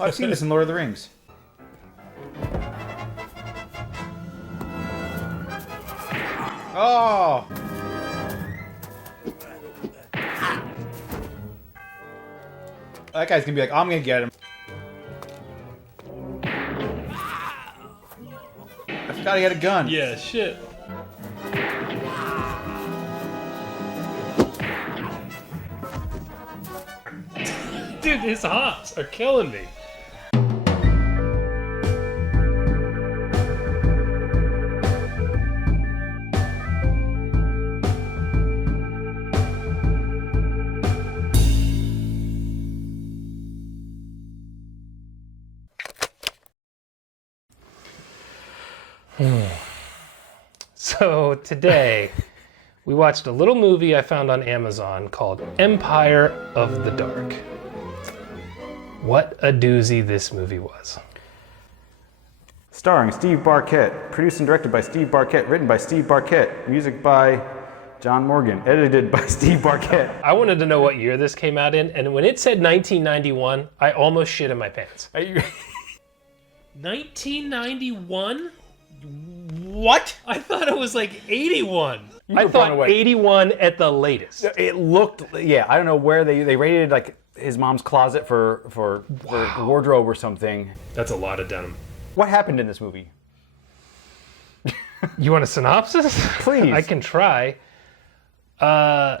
Oh, I've seen this in Lord of the Rings. Oh! That guy's gonna be like, I'm gonna get him. I forgot he had a gun. Yeah, shit. Dude, his hops are killing me. So today, we watched a little movie I found on Amazon called Empire of the Dark. What a doozy this movie was. Starring Steve Barkett, produced and directed by Steve Barkett, written by Steve Barkett, music by John Morgan, edited by Steve Barkett. I wanted to know what year this came out in, and when it said 1991, I almost shit in my pants. 1991? What? I thought it was like 81. I I thought 81 at the latest. It looked, yeah, I don't know where they raided like his mom's closet for wardrobe or something. That's a lot of denim. What happened in this movie? You want a synopsis? Please. I can try.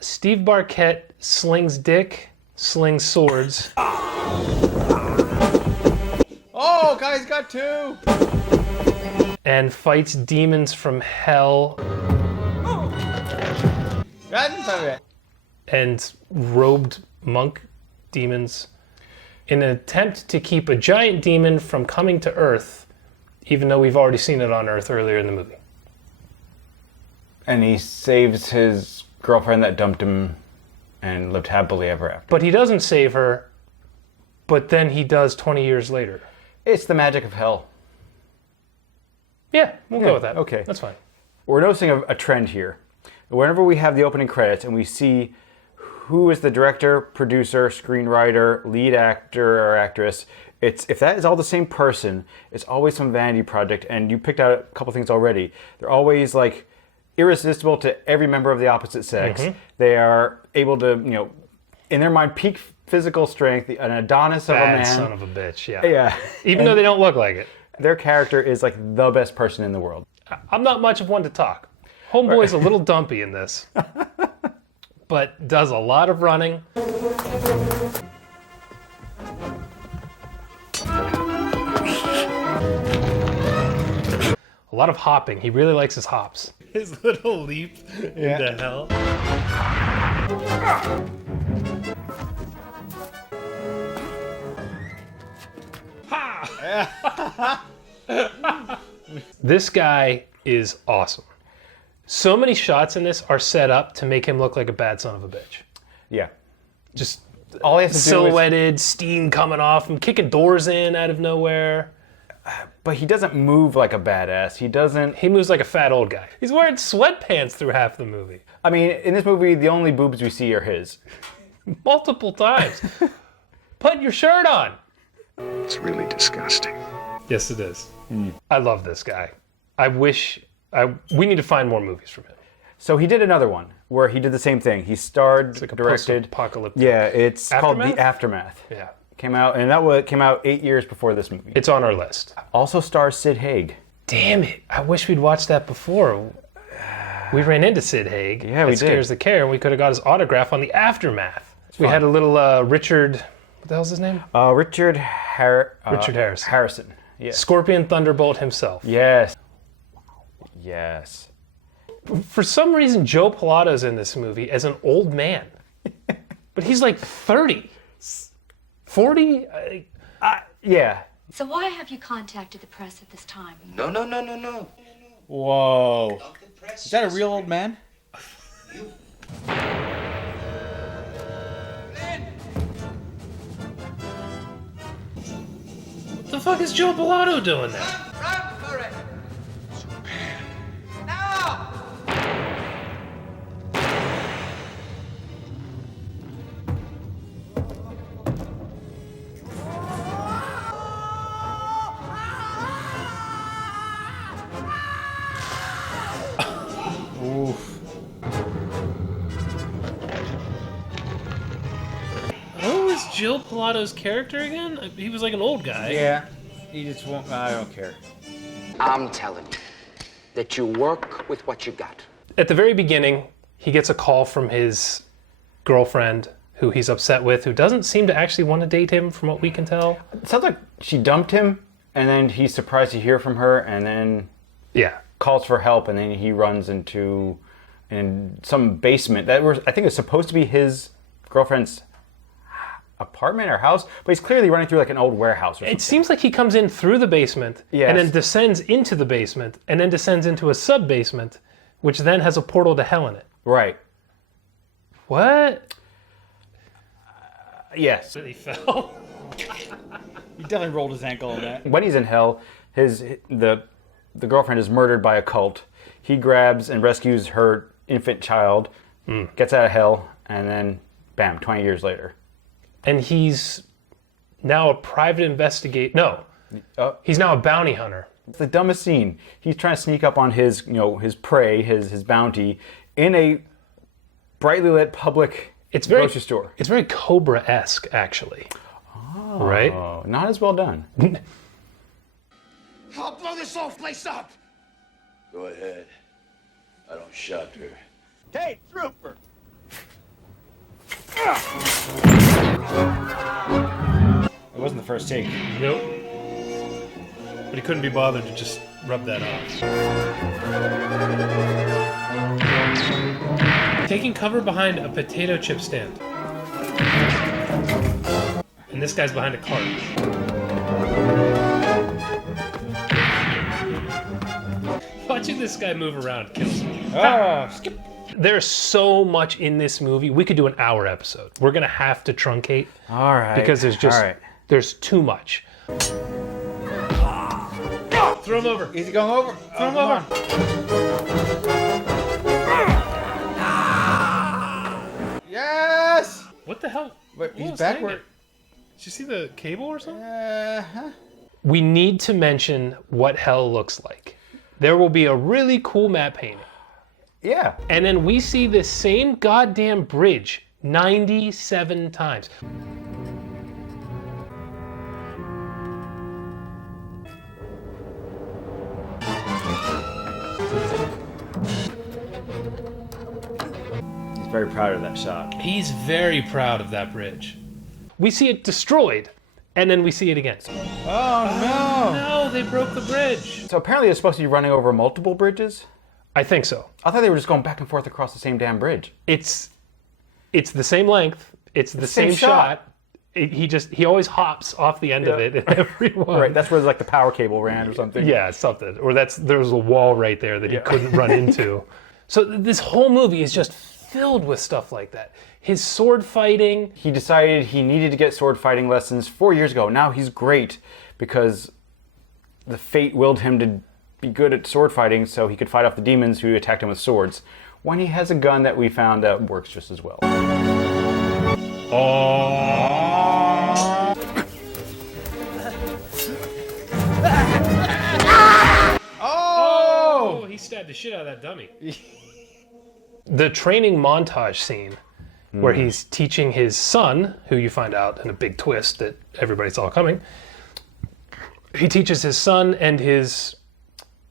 Steve Barkett slings dick, slings swords. Oh, guys got two! And fights demons from hell and robed monk demons in an attempt to keep a giant demon from coming to Earth, even though we've already seen it on Earth earlier in the movie. And he saves his girlfriend that dumped him and lived happily ever after. But he doesn't save her, but then he does 20 years later. It's the magic of hell. Yeah, we'll go with that. Okay. That's fine. We're noticing a trend here. Whenever we have the opening credits and we see who is the director, producer, screenwriter, lead actor or actress, if that is all the same person, it's always some vanity project, and you picked out a couple things already. They're always like irresistible to every member of the opposite sex. Mm-hmm. They are able to, in their mind, peak physical strength, an Adonis of a man. Son of a bitch, yeah. Yeah. Even though they don't look like it. Their character is like the best person in the world. I'm not much of one to talk. Homeboy's a little dumpy in this, but does a lot of running. A lot of hopping. He really likes his hops. His little leap into hell. This guy is awesome. So many shots in this are set up to make him look like a bad son of a bitch. Yeah. Just all he has to silhouetted, steam coming off him, kicking doors in out of nowhere. But he doesn't move like a badass. He moves like a fat old guy. He's wearing sweatpants through half the movie. I mean, in this movie, the only boobs we see are his. Multiple times. Put your shirt on. It's really disgusting. Yes, it is. I love this guy. We need to find more movies from him. So he did another one where he did the same thing. He starred, it's like directed. Post-apocalyptic. Yeah, it's Aftermath? called The Aftermath. Yeah. Came out 8 years before this movie. It's on our list. Also stars Sid Haig. Damn it. I wish we'd watched that before. We ran into Sid Haig. Yeah, we did. Scares the Care, and we could have got his autograph on The Aftermath. We had a little Richard, what the hell's his name? Richard Harrison. Harrison. Yes. Scorpion Thunderbolt himself. Yes. Yes. For some reason, Joe Pilato's in this movie as an old man. But he's like 30. 40? Yeah. So why have you contacted the press at this time? No. Whoa. Is that a real old man? What the fuck is Joe Pilato doing there? Run for it! Now! Jill Pilato's character again? He was like an old guy. Yeah, he just won't. I don't care. I'm telling you that you work with what you got. At the very beginning, he gets a call from his girlfriend, who he's upset with, who doesn't seem to actually want to date him, from what we can tell. It sounds like she dumped him, and then he's surprised to hear from her, and then calls for help, and then he runs into in some basement that I think is supposed to be his girlfriend's apartment or house, but he's clearly running through like an old warehouse or something. It seems like he comes in through the basement, and then descends into the basement, and then descends into a sub-basement, which then has a portal to hell in it. Right. What? Yes. He fell. He definitely rolled his ankle on that. When he's in hell, the girlfriend is murdered by a cult. He grabs and rescues her infant child, gets out of hell, and then bam, 20 years later. And he's now a private investigator. No, he's now a bounty hunter. It's the dumbest scene. He's trying to sneak up on his, his prey, his bounty, in a brightly lit public grocery store. It's very Cobra-esque, actually. Oh, right? Not as well done. I'll blow this whole place up! Go ahead. I don't shot her. Hey, trooper! It wasn't the first take. Nope. But he couldn't be bothered to just rub that off. Taking cover behind a potato chip stand. And this guy's behind a cart. Watching this guy move around kills me. Skip. There's so much in this movie. We could do an hour episode. We're gonna have to truncate. All right. Because there's too much. Throw him over. Is he going over? Throw him over. Yes! What the hell? Wait, What he's was backward. hanging? Did you see the cable or something? Uh-huh. We need to mention what hell looks like. There will be a really cool map painting. Yeah. And then we see this same goddamn bridge 97 times. He's very proud of that shot. He's very proud of that bridge. We see it destroyed, and then we see it again. Oh, No, they broke the bridge. So apparently it's supposed to be running over multiple bridges? I think so. I thought they were just going back and forth across the same damn bridge. It's the same length. It's the same same shot. He always hops off the end of it in every one. Right, that's where like the power cable ran or something. Yeah, something. Or there's a wall right there that he couldn't run into. So this whole movie is just filled with stuff like that. His sword fighting. He decided he needed to get sword fighting lessons 4 years ago. Now he's great because the fate willed him to be good at sword fighting so he could fight off the demons who attacked him with swords. When he has a gun that we found that works just as well. Oh! He stabbed the shit out of that dummy. The training montage scene where he's teaching his son, who you find out in a big twist that everybody saw coming. He teaches his son and his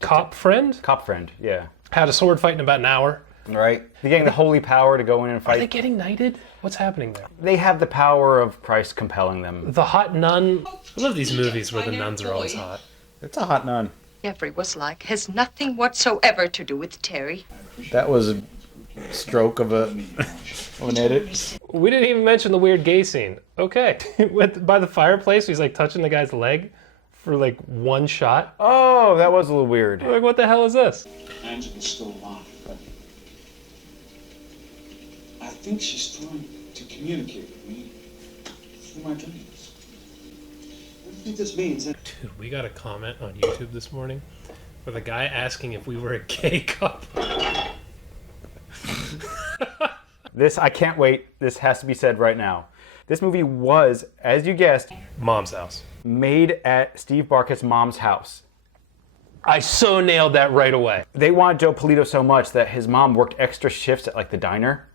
cop friend Cop friend, yeah. how to sword fight in about an hour. Right? They're getting the holy power to go in and Are they fight. getting knighted? What's happening there? They have the power of Christ compelling them. The hot nun. I love these movies where the nuns are always hot. It's a hot nun. Jeffrey was like has nothing whatsoever to do with Terry. That was a stroke of an edit. We didn't even mention the weird gay scene. Okay. By the fireplace, he's like touching the guy's leg for like one shot. Oh, that was a little weird. Like, what the hell is this? Angela's still alive, but I think she's trying to communicate with me through my dreams. What do you think this means? Dude, we got a comment on YouTube this morning with a guy asking if we were a gay couple. This, I can't wait. This has to be said right now. This movie was, as you guessed, Mom's house. made at Steve Barkett's mom's house. I so nailed that right away. They wanted Joe Pilato so much that his mom worked extra shifts at like the diner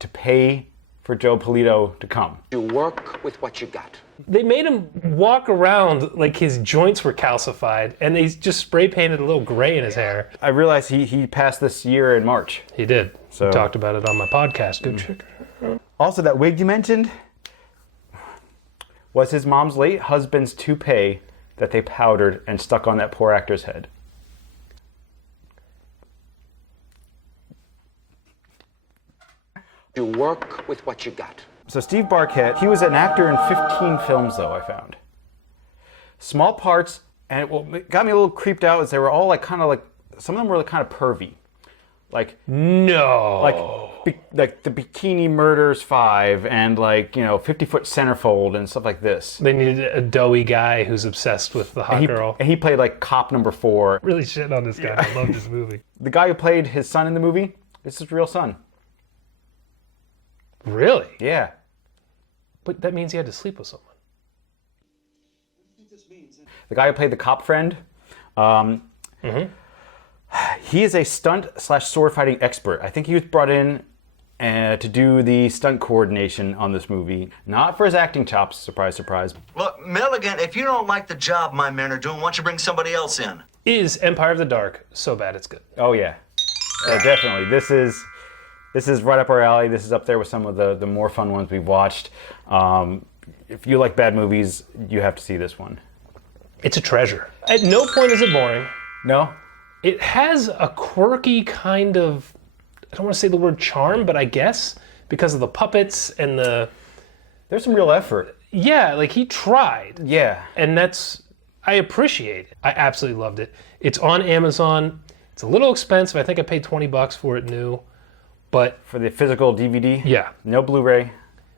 to pay for Joe Pilato to come. You work with what you got. They made him walk around like his joints were calcified, and they just spray painted a little gray in his hair. I realized he passed this year in March. He did. So- We talked about it on my podcast. Good chick. Also, that wig you mentioned was his mom's late husband's toupee that they powdered and stuck on that poor actor's head. You work with what you got. So Steve Barkett, he was an actor in 15 films, though, I found. Small parts, and what got me a little creeped out is they were all like kind of like, some of them were like kind of pervy. Like, No. like the Bikini Murders 5 and like, 50-foot centerfold and stuff like this. They needed a doughy guy who's obsessed with the hot girl. And he played like cop number 4. Really shitting on this guy. I love this movie. The guy who played his son in the movie, this is his real son. Really? Yeah. But that means he had to sleep with someone. The guy who played the cop friend, he is a stunt/sword fighting expert. I think he was brought in to do the stunt coordination on this movie, not for his acting chops. Surprise, surprise. Look, Milligan, if you don't like the job my men are doing, why don't you bring somebody else in? Is Empire of the Dark so bad it's good? Oh yeah, definitely. This is right up our alley. This is up there with some of the more fun ones we've watched. If you like bad movies, you have to see this one. It's a treasure. At no point is it boring. No? It has a quirky kind of, I don't want to say the word charm, but I guess because of the puppets and the... There's some real effort. Yeah, like he tried. Yeah. And I appreciate it. I absolutely loved it. It's on Amazon. It's a little expensive. I think I paid $20 for it new. But For the physical DVD? yeah, No Blu-ray?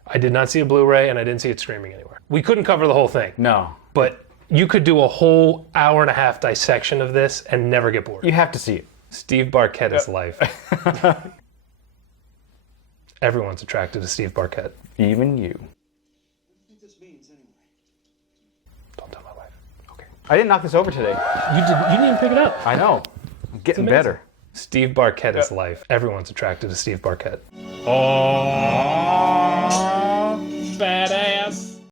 I did not see a Blu-ray and I didn't see it streaming anywhere. We couldn't cover the whole thing. No. But you could do a whole hour-and-a-half dissection of this and never get bored. You have to see it. Steve Barkett is life. Everyone's attracted to Steve Barkett. Even you. Don't tell my wife. Okay. I didn't knock this over today. You didn't even pick it up. I know. I'm getting amazing. better. Steve Barkett is life. Everyone's attracted to Steve Barkett. Oh.